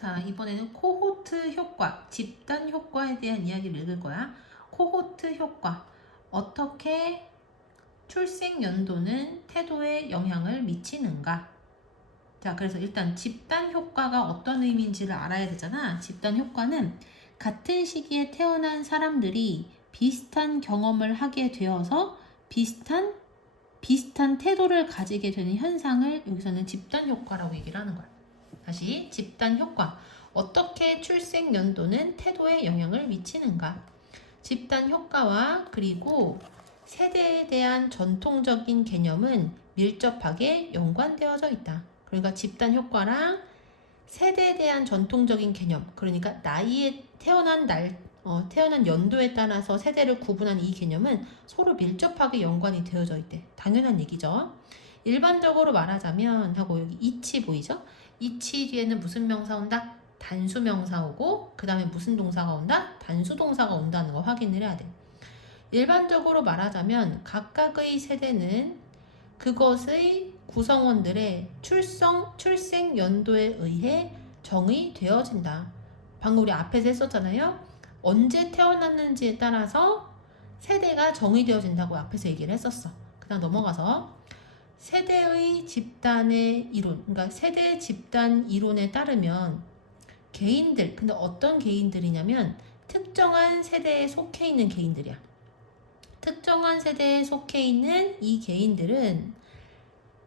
자, 이번에는 코호트 효과, 집단 효과에 대한 이야기를 읽을 거야. 코호트 효과. 어떻게 출생 연도는 태도에 영향을 미치는가? 자, 그래서 일단 집단 효과가 어떤 의미인지를 알아야 되잖아. 집단 효과는 같은 시기에 태어난 사람들이 비슷한 경험을 하게 되어서 비슷한 태도를 가지게 되는 현상을 여기서는 집단 효과라고 얘기를 하는 거야. 다시 집단 효과. 어떻게 출생 연도는 태도에 영향을 미치는가? 집단 효과와 그리고 세대에 대한 전통적인 개념은 밀접하게 연관되어져 있다. 그러니까 집단 효과랑 세대에 대한 전통적인 개념, 그러니까 나이에 태어난 연도에 따라서 세대를 구분한 이 개념은 서로 밀접하게 연관이 되어져 있대. 당연한 얘기죠. 일반적으로 말하자면 하고 여기 이치 보이죠? 이치 뒤에는 무슨 명사 온다? 단수 명사 오고 그 다음에 무슨 동사가 온다? 단수 동사가 온다는 거 확인을 해야 돼. 일반적으로 말하자면 각각의 세대는 그것의 구성원들의 출생 연도에 의해 정의되어진다. 방금 우리 앞에서 했었잖아요. 언제 태어났는지에 따라서 세대가 정의되어진다고 앞에서 얘기를 했었어. 그다음 넘어가서 세대의 집단의 이론, 그러니까 세대 집단 이론에 따르면 개인들, 근데 어떤 개인들이냐면 특정한 세대에 속해 있는 개인들이야. 특정한 세대에 속해 있는 이 개인들은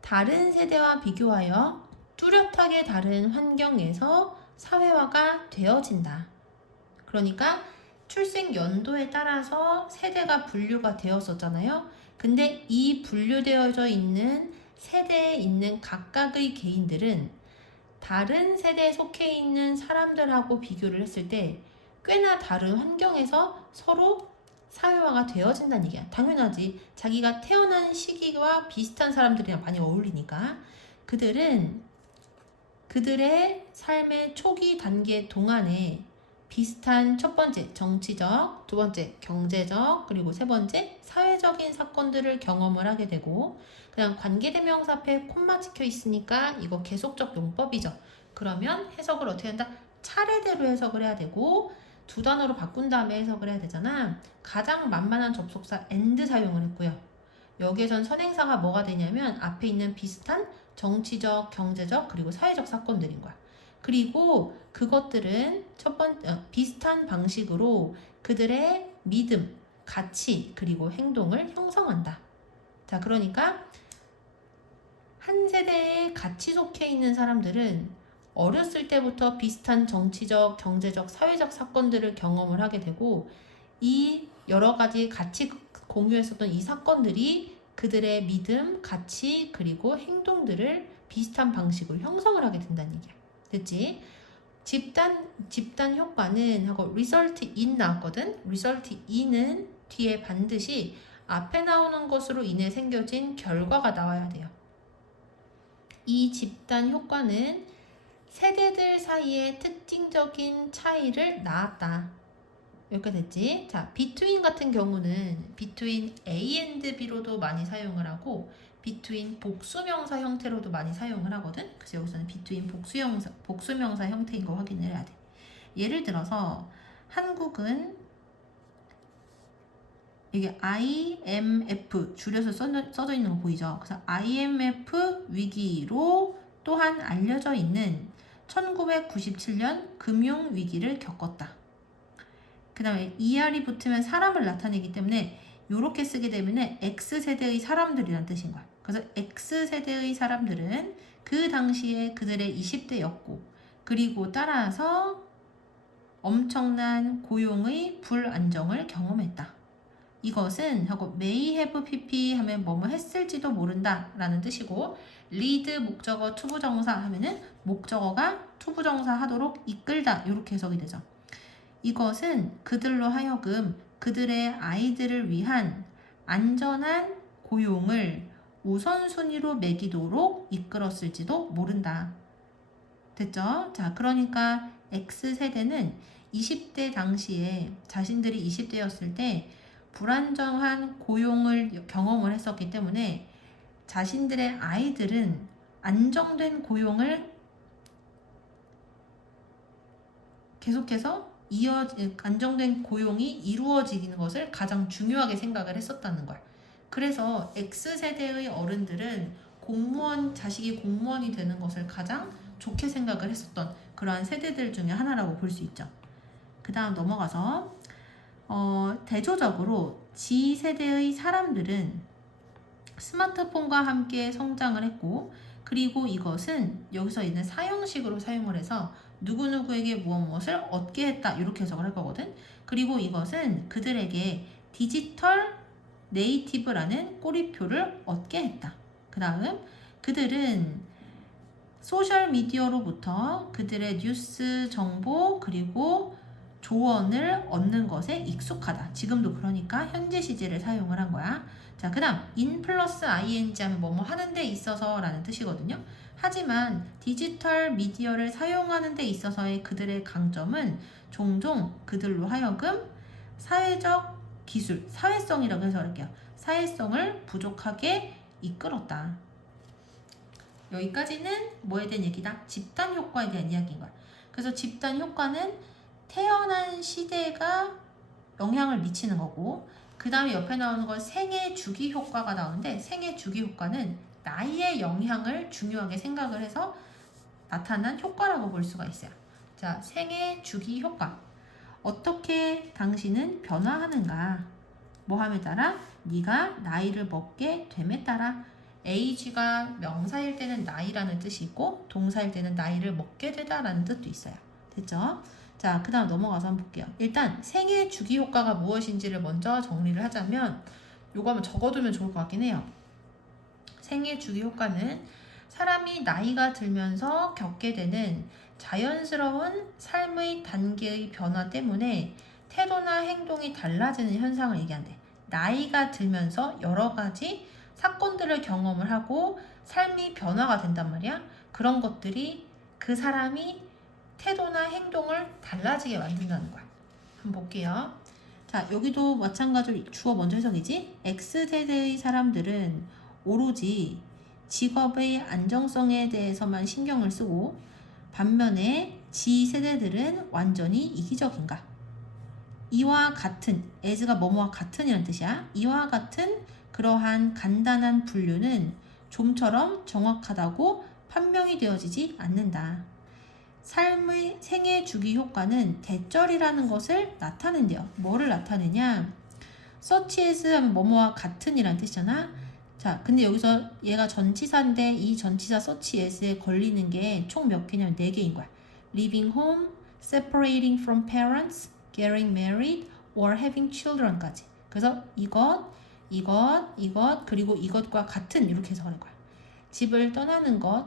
다른 세대와 비교하여 뚜렷하게 다른 환경에서 사회화가 되어진다. 그러니까 출생 연도에 따라서 세대가 분류가 되었었잖아요. 근데 이 분류되어져 있는 세대에 있는 각각의 개인들은 다른 세대에 속해 있는 사람들하고 비교를 했을 때 꽤나 다른 환경에서 서로 사회화가 되어진다는 얘기야. 당연하지. 자기가 태어난 시기와 비슷한 사람들이랑 많이 어울리니까. 그들은 그들의 삶의 초기 단계 동안에 비슷한 첫 번째 정치적, 두 번째 경제적, 그리고 세 번째 사회적인 사건들을 경험을 하게 되고, 그냥 관계대명사 앞에 콤마 찍혀 있으니까 이거 계속적 용법이죠. 그러면 해석을 어떻게 한다? 차례대로 해석을 해야 되고, 두 단어로 바꾼 다음에 해석을 해야 되잖아. 가장 만만한 접속사 and 사용을 했고요. 여기에선 선행사가 뭐가 되냐면 앞에 있는 비슷한 정치적, 경제적, 그리고 사회적 사건들인 거야. 그리고 그것들은 비슷한 방식으로 그들의 믿음, 가치, 그리고 행동을 형성한다. 자, 그러니까 한 세대에 같이 속해 있는 사람들은 어렸을 때부터 비슷한 정치적, 경제적, 사회적 사건들을 경험을 하게 되고 이 여러 가지 같이 공유했었던 이 사건들이 그들의 믿음, 가치, 그리고 행동들을 비슷한 방식으로 형성을 하게 된다는 얘기야. 됐지? 집단 효과는 하고 result in 나왔거든? result in은 뒤에 반드시 앞에 나오는 것으로 인해 생겨진 결과가 나와야 돼요. 이 집단 효과는 세대들 사이의 특징적인 차이를 낳았다. 여기까지 됐지? 자, between 같은 경우는 between A and B로도 많이 사용을 하고 between 복수명사 형태로도 많이 사용을 하거든? 그래서 여기서는 between 복수명사 형태인 거 확인을 해야 돼. 예를 들어서 한국은 이게 IMF 줄여서 써져 있는 거 보이죠? 그래서 IMF 위기로 또한 알려져 있는 1997년 금융위기를 겪었다. 그 다음에 ER이 붙으면 사람을 나타내기 때문에 이렇게 쓰게 되면 X세대의 사람들이란 뜻인 거야. 그래서 X세대의 사람들은 그 당시에 그들의 20대였고 그리고 따라서 엄청난 고용의 불안정을 경험했다. 이것은 하고 may have pp 하면 뭐뭐 했을지도 모른다 라는 뜻이고 lead 목적어 투부정사 하면은 목적어가 투부정사 하도록 이끌다 이렇게 해석이 되죠. 이것은 그들로 하여금 그들의 아이들을 위한 안전한 고용을 우선순위로 매기도록 이끌었을지도 모른다. 됐죠? 자, 그러니까 X세대는 20대 당시에 자신들이 20대였을 때 불안정한 고용을 경험을 했었기 때문에 자신들의 아이들은 안정된 고용을 계속해서 안정된 고용이 이루어지는 것을 가장 중요하게 생각을 했었다는 거야. 그래서 X세대의 어른들은 자식이 공무원이 되는 것을 가장 좋게 생각을 했었던 그러한 세대들 중에 하나라고 볼 수 있죠. 그 다음 넘어가서 대조적으로 G세대의 사람들은 스마트폰과 함께 성장을 했고, 그리고 이것은 여기서 있는 사형식으로 사용을 해서 누구누구에게 무엇을 얻게 했다 이렇게 해석을 할 거거든. 그리고 이것은 그들에게 디지털 네이티브라는 꼬리표를 얻게 했다. 그 다음 그들은 소셜미디어로부터 그들의 뉴스 정보 그리고 조언을 얻는 것에 익숙하다. 지금도 그러니까 현재 시제를 사용을 한 거야. 자, 그 다음 in 플러스 ing 하면 뭐뭐 하는 데 있어서 라는 뜻이거든요. 하지만 디지털 미디어를 사용하는 데 있어서의 그들의 강점은 종종 그들로 하여금 사회적 기술, 사회성이라고 해서 할게요. 사회성을 부족하게 이끌었다. 여기까지는 뭐에 대한 얘기다? 집단 효과에 대한 이야기인 거야. 그래서 집단 효과는 태어난 시대가 영향을 미치는 거고, 그 다음에 옆에 나오는 건 생애 주기 효과가 나오는데, 생애 주기 효과는 나이의 영향을 중요하게 생각을 해서 나타난 효과라고 볼 수가 있어요. 자, 생애 주기 효과. 어떻게 당신은 변화하는가? 뭐함에 따라? 네가 나이를 먹게 됨에 따라. age가 명사일 때는 나이라는 뜻이 있고 동사일 때는 나이를 먹게 되다라는 뜻도 있어요. 됐죠? 자, 그 다음 넘어가서 한번 볼게요. 일단 생애 주기 효과가 무엇인지를 먼저 정리를 하자면, 요거 한번 적어두면 좋을 것 같긴 해요. 생애 주기 효과는 사람이 나이가 들면서 겪게 되는 자연스러운 삶의 단계의 변화 때문에 태도나 행동이 달라지는 현상을 얘기한대. 나이가 들면서 여러 가지 사건들을 경험을 하고 삶이 변화가 된단 말이야. 그런 것들이 그 사람이 태도나 행동을 달라지게 만든다는 거야. 한번 볼게요. 자, 여기도 마찬가지로 주어 먼저 해석이지. X세대의 사람들은 오로지 직업의 안정성에 대해서만 신경을 쓰고, 반면에 G세대들은 완전히 이기적인가? 이와 같은, as가 뭐뭐와 같은 이란 뜻이야. 이와 같은 그러한 간단한 분류는 좀처럼 정확하다고 판명이 되어지지 않는다. 삶의 생애 주기 효과는 대절이라는 것을 나타낸대요. 뭐를 나타내냐? such as 하면 뭐뭐와 같은 이란 뜻이잖아. 자, 근데 여기서 얘가 전치사인데 이 전치사 such as에 걸리는 게 총 몇 개냐면 4개인 거야. living home, separating from parents, getting married, or having children까지. 그래서 이것, 그리고 이것과 같은 이렇게 해석하는 거야. 집을 떠나는 것,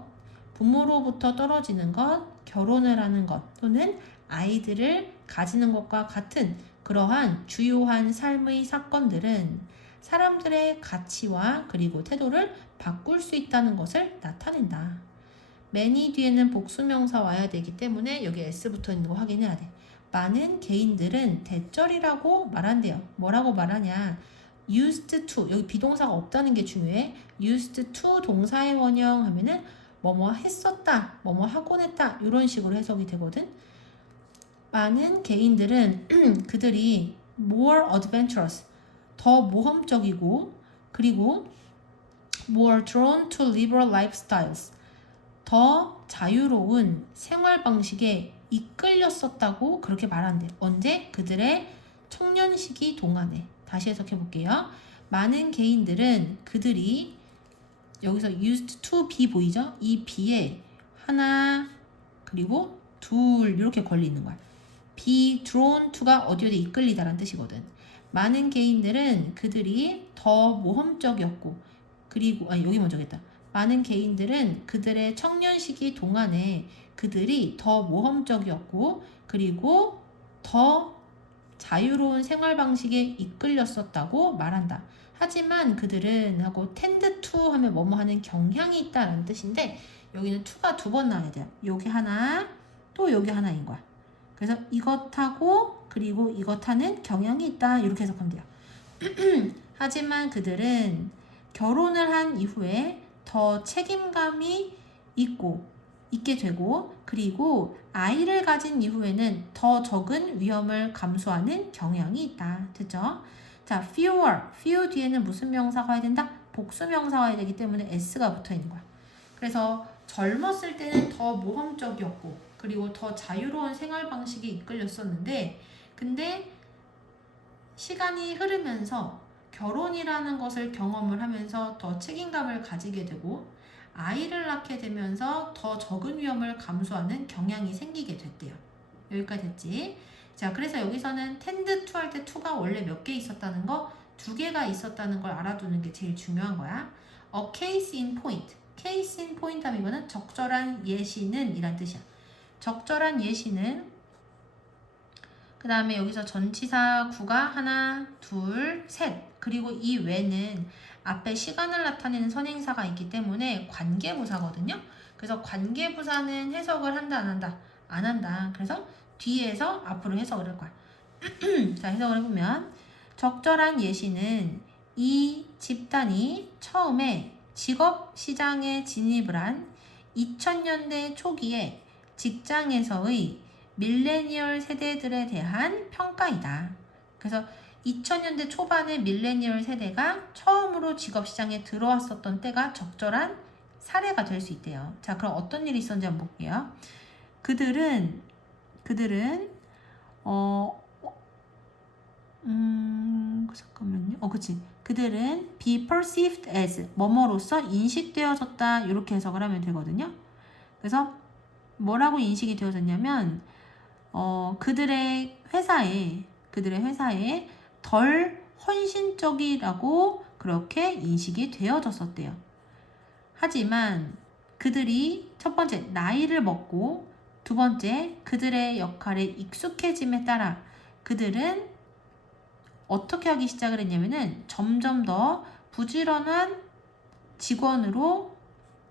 부모로부터 떨어지는 것, 결혼을 하는 것, 또는 아이들을 가지는 것과 같은 그러한 주요한 삶의 사건들은 사람들의 가치와 그리고 태도를 바꿀 수 있다는 것을 나타낸다. many 뒤에는 복수명사 와야 되기 때문에 여기 s 붙어 있는 거 확인해야 돼. 많은 개인들은 대절이라고 말한대요. 뭐라고 말하냐? used to, 여기 비동사가 없다는 게 중요해. used to 동사의 원형 하면은 뭐뭐 했었다, 뭐뭐 하곤 했다 이런 식으로 해석이 되거든. 많은 개인들은 그들이 more adventurous, 더 모험적이고, 그리고 more drawn to liberal lifestyles, 더 자유로운 생활 방식에 이끌렸었다고 그렇게 말한대. 언제? 그들의 청년 시기 동안에. 다시 해석해 볼게요. 많은 개인들은 그들이, 여기서 used to be 보이죠? 이 be에 하나 그리고 둘 이렇게 걸리는 거야. be drawn to가 어디에 이끌리다라는 뜻이거든. 많은 개인들은 그들이 더 모험적이었고, 그리고 여기 먼저겠다. 많은 개인들은 그들의 청년 시기 동안에 그들이 더 모험적이었고, 그리고 더 자유로운 생활 방식에 이끌렸었다고 말한다. 하지만 그들은 하고 tend to 하면 뭐뭐 하는 경향이 있다라는 뜻인데, 여기는 to가 2번 나와야 돼요. 여기 하나, 또 여기 하나인 거야. 그래서 이것하고 그리고 이것하는 경향이 있다 이렇게 해석하면 돼요. 하지만 그들은 결혼을 한 이후에 더 책임감이 있고 있게 되고 그리고 아이를 가진 이후에는 더 적은 위험을 감수하는 경향이 있다. 됐죠? 자, few 뒤에는 무슨 명사가 와야 된다? 복수 명사가 와야 되기 때문에 s가 붙어 있는 거야. 그래서 젊었을 때는 더 모험적이었고 그리고 더 자유로운 생활 방식에 이끌렸었는데 근데 시간이 흐르면서 결혼이라는 것을 경험을 하면서 더 책임감을 가지게 되고 아이를 낳게 되면서 더 적은 위험을 감수하는 경향이 생기게 됐대요. 여기까지 됐지? 자, 그래서 여기서는 tend to 할 때 to가 원래 몇 개 있었다는 거, 2개가 있었다는 걸 알아두는 게 제일 중요한 거야. A case in point. case in point 하면 이거는 적절한 예시는 이란 뜻이야. 적절한 예시는 그 다음에 여기서 전치사 구가 하나, 둘, 셋. 그리고 이 외는 앞에 시간을 나타내는 선행사가 있기 때문에 관계부사거든요. 그래서 관계부사는 해석을 한다, 안 한다? 안 한다. 그래서 뒤에서 앞으로 해석을 할 거야. 자, 해석을 해보면 적절한 예시는 이 집단이 처음에 직업 시장에 진입을 한 2000년대 초기에 직장에서의 밀레니얼 세대들에 대한 평가이다. 그래서 2000년대 초반에 밀레니얼 세대가 처음으로 직업시장에 들어왔었던 때가 적절한 사례가 될 수 있대요. 자, 그럼 어떤 일이 있었는지 한번 볼게요. 그들은 잠깐만요. 그치. 그들은 be perceived as 뭐뭐로서 인식되어졌다. 이렇게 해석을 하면 되거든요. 그래서 뭐라고 인식이 되어졌냐면 그들의 회사에 덜 헌신적이라고 그렇게 인식이 되어졌었대요. 하지만 그들이 첫 번째 나이를 먹고 두 번째 그들의 역할에 익숙해짐에 따라 그들은 어떻게 하기 시작을 했냐면은 점점 더 부지런한 직원으로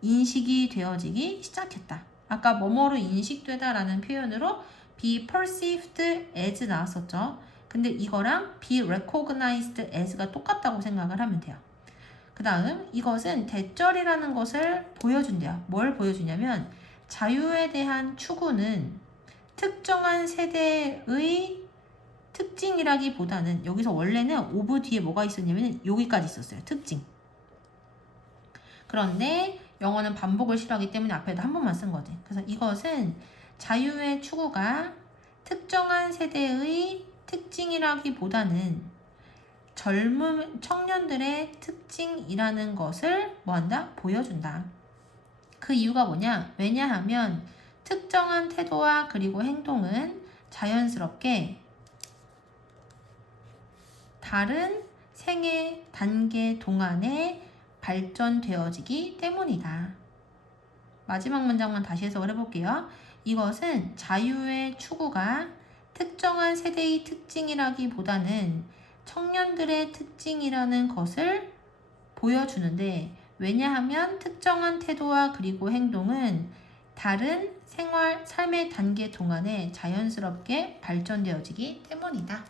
인식이 되어지기 시작했다. 아까 뭐뭐로 인식되다라는 표현으로 be perceived as 나왔었죠. 근데 이거랑 be recognized as가 똑같다고 생각을 하면 돼요. 그 다음 이것은 대절이라는 것을 보여준대요. 뭘 보여주냐면 자유에 대한 추구는 특정한 세대의 특징이라기보다는 여기서 원래는 of 뒤에 뭐가 있었냐면 여기까지 있었어요. 특징. 그런데 영어는 반복을 싫어하기 때문에 앞에다 한 번만 쓴 거지. 그래서 이것은 자유의 추구가 특정한 세대의 특징이라기보다는 젊은 청년들의 특징이라는 것을 뭐한다? 보여준다. 그 이유가 뭐냐? 왜냐하면 특정한 태도와 그리고 행동은 자연스럽게 다른 생애 단계 동안에 발전되어지기 때문이다. 마지막 문장만 다시 해석을 해볼게요. 이것은 자유의 추구가 특정한 세대의 특징이라기보다는 청년들의 특징이라는 것을 보여주는데 왜냐하면 특정한 태도와 그리고 행동은 다른 삶의 단계 동안에 자연스럽게 발전되어지기 때문이다.